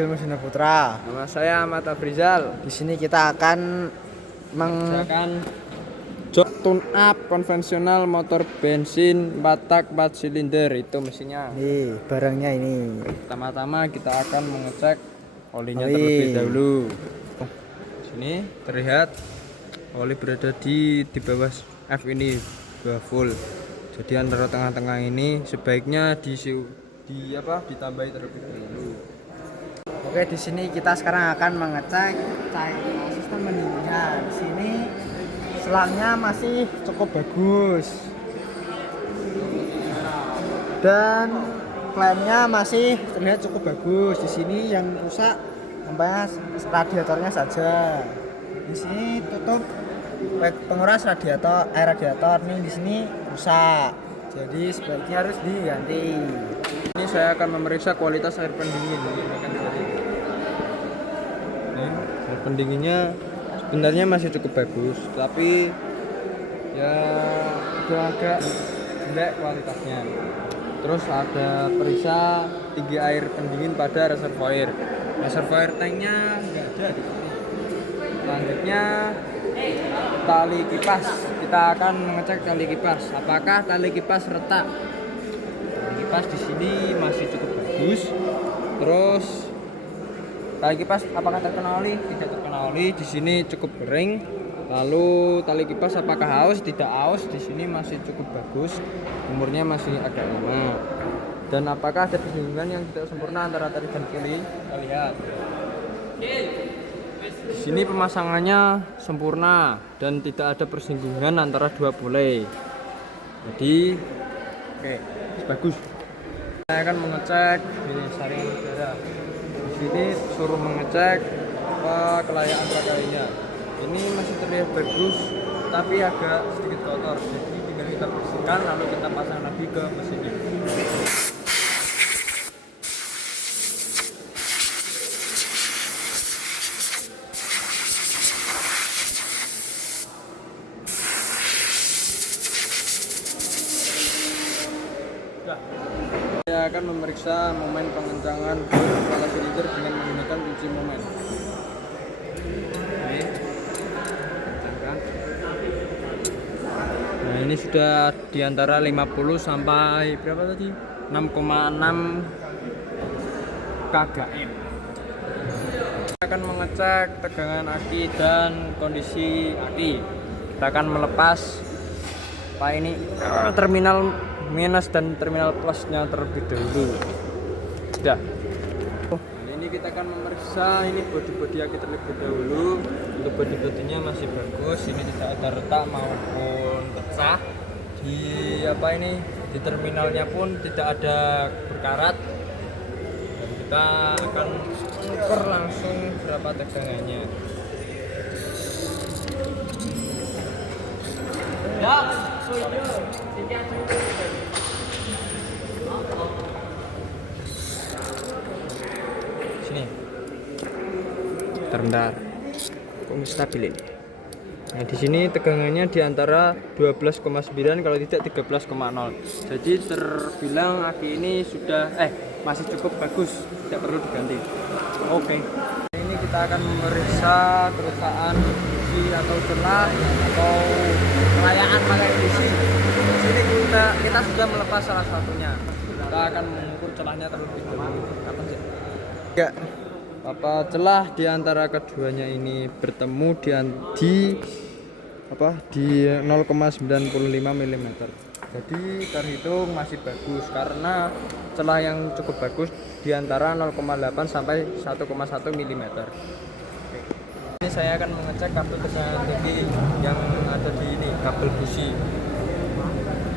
Agil Musina Putra. Nama saya Ahmad Afrizal. Di sini kita akan Mengerjakan jok tune up konvensional motor bensin 4 tak 4 silinder, itu mesinnya. nih barangnya ini. Pertama-tama kita akan mengecek olinya Oli. terlebih dahulu. Sini terlihat oli berada di bawah F ini, bawah full. Jadi antara tengah-tengah ini sebaiknya ditambahi terlebih dahulu. Oke, di sini kita sekarang akan mengecek sistem pendinginnya. Di sini selangnya masih cukup bagus dan klaimnya masih terlihat cukup bagus. Di sini yang rusak hanya radiatornya saja. Di sini tutup penguras radiator nih di sini rusak. Jadi sebaiknya harus diganti. Ini saya akan memeriksa kualitas air pendingin. Air pendinginnya sebenarnya masih cukup bagus, tapi ya udah agak jelek kualitasnya. Terus ada periksa tinggi air pendingin pada reservoir. Reservoir tanknya nggak ada di sini. Selanjutnya tali kipas. Kita akan mengecek tali kipas. Apakah tali kipas retak? Tali kipas di sini masih cukup bagus. Terus tali kipas apakah terkena oli? Tidak terkena oli. Di sini cukup kering. Lalu tali kipas apakah haus? Tidak haus. Di sini masih cukup bagus. Umurnya masih agak lama. Dan apakah ada persinggungan yang tidak sempurna antara tali dan kili? Kita lihat. Di sini pemasangannya sempurna dan tidak ada persinggungan antara dua boleh. Jadi, oke, bagus. Saya akan mengecek ini saringan udara. Di sini suruh mengecek kelayaan pakainya. Ini masih terlihat bagus, tapi agak sedikit kotor. Jadi tinggal kita bersihkan lalu kita pasang lagi ke mesinnya. Saya akan memeriksa momen pengencangan kepala silinder dengan menggunakan kunci momen. Nah, ini sudah di antara 50 sampai berapa tadi? 6,6 kgm. Kita akan mengecek tegangan aki dan kondisi aki. Kita akan melepas ini terminal minus dan terminal plusnya terlebih dahulu. Sudah. Ini kita akan memeriksa ini bodi aki terlebih dahulu. Untuk bodinya masih bagus. Ini tidak ada retak maupun pecah. Di terminalnya pun tidak ada berkarat. Dan kita akan mengukur langsung berapa tegangannya. Ya, sini terendah stabil ini. Nah, di sini tegangannya di antara 12,9 kalau tidak 13,0. Jadi terbilang aki ini sudah masih cukup bagus, tidak perlu diganti. Oke. Ini kita akan memeriksa kerusakan busi atau celah atau kelayaan pakai busi. Di sini kita sudah melepas salah satunya. Kita akan mengukur celahnya terlebih dahulu. Kapan sih? Ya. Celah di antara keduanya ini bertemu di 0,95 mm. Jadi terhitung masih bagus karena celah yang cukup bagus di antara 0,8 sampai 1,1 mm. Ini saya akan mengecek kabel tegangan tinggi yang ada di ini, kabel busi.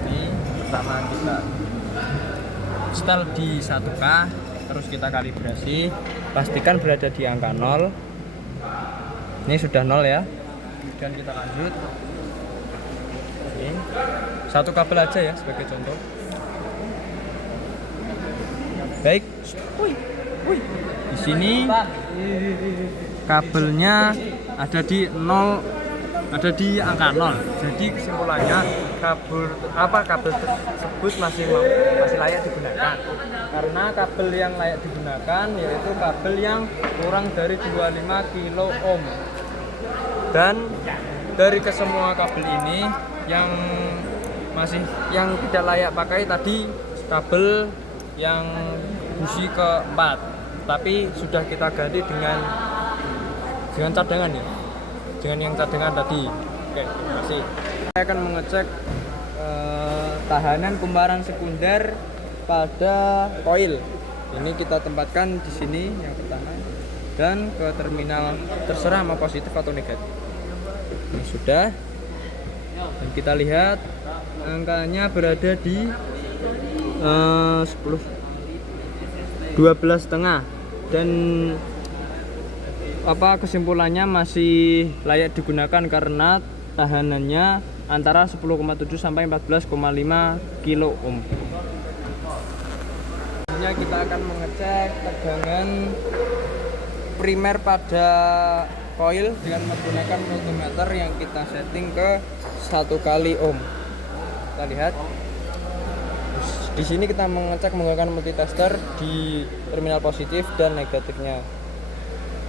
Ini pertama kita setel di 1K, terus kita kalibrasi, pastikan berada di angka 0. Ini sudah 0 ya. Kemudian kita lanjut. Ini satu kabel aja ya sebagai contoh. Baik. Di sini kabelnya ada di 0 ada di angka 0. Jadi kesimpulannya kabel tersebut masih layak digunakan. Karena kabel yang layak digunakan yaitu kabel yang kurang dari 25 kilo ohm. Dan dari kesemua kabel ini yang tidak layak pakai tadi kabel yang busi keempat, tapi sudah kita ganti dengan cadangan ya, dengan yang cadangan tadi. Oke, terima kasih. Saya akan mengecek tahanan kumparan sekunder pada koil. Ini kita tempatkan di sini yang pertama dan ke terminal terserah mau positif atau negatif. Ini sudah, dan kita lihat angkanya berada di 12,5 dan kesimpulannya masih layak digunakan karena tahanannya antara 10,7 sampai 14,5 kilo ohm. Selanjutnya kita akan mengecek tegangan primer pada koil dengan menggunakan multimeter yang kita setting ke 1 kali ohm. Kita lihat di sini kita mengecek menggunakan multitester di terminal positif dan negatifnya.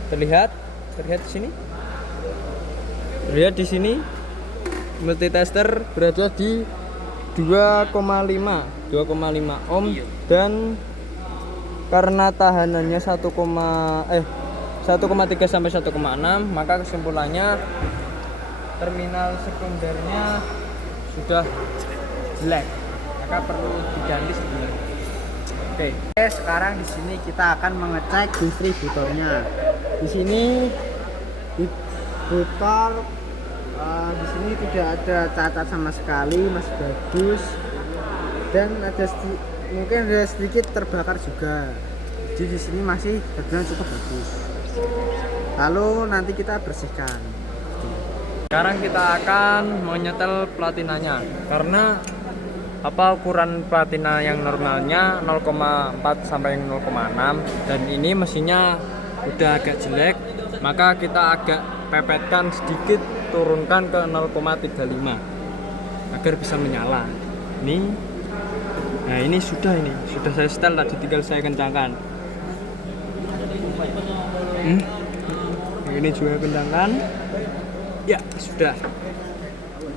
Terlihat di sini. Terlihat di sini multitester berada di 2,5 ohm dan karena tahanannya 1,3 sampai 1,6, maka kesimpulannya terminal sekundernya sudah jelek, maka perlu diganti sebenarnya. Oke, sekarang di sini kita akan mengecek distributornya. Di sini distributor di sini tidak ada cacat sama sekali, masih bagus, dan mungkin ada sedikit terbakar juga. Jadi di sini masih terbilang cukup bagus. Lalu nanti kita bersihkan. Sekarang kita akan menyetel platinanya karena ukuran platina yang normalnya 0,4 sampai 0,6 dan ini mesinnya udah agak jelek, maka kita agak pepetkan sedikit, turunkan ke 0,35 agar bisa menyala. Nah ini sudah saya setel tadi, tinggal saya kencangkan. Ini juga kencangkan. Ya sudah.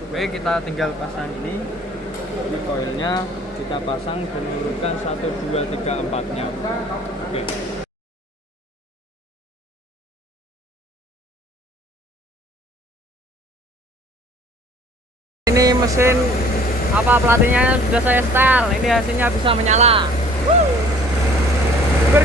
Oke, kita tinggal pasang ini koilnya, kita pasang dan menurunkan 1, 2, 3, 4-nya. Oke. Ini mesin platinnya sudah saya setel. Ini hasilnya bisa menyala. Super.